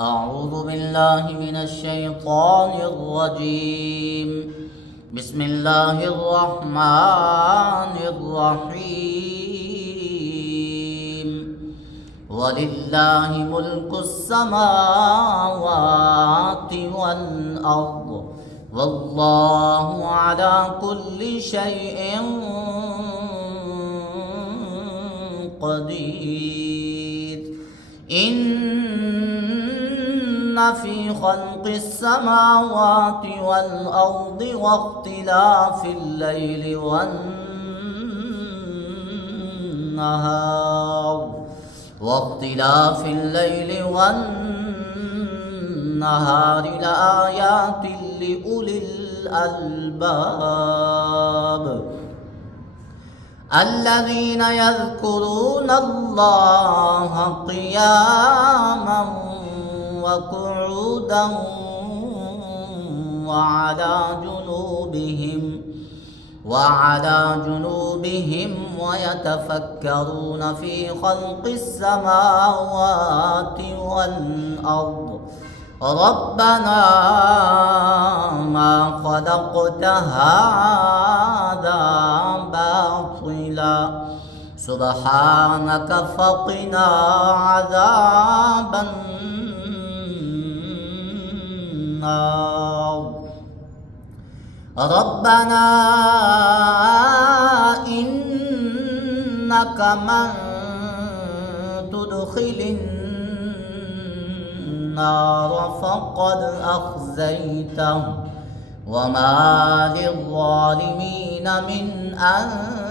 أعوذ بالله من الشيطان الرجيم. بسم الله الرحمن الرحيم. ولله ملك السماوات والأرض والله على كل شيء قدير. إن في خلق السماوات والأرض واختلاف الليل والنهار لآيات لأولي الألباب الذين يذكرون الله قياما وقعودا وعلى جنوبهم ويتفكرون في خلق السماوات والأرض ربنا ما خلقت هذا باطلا سبحانك فقنا عذاب النار. ربنا إنك من تدخل النار فقد أخزيته وما للظالمين من أنصار.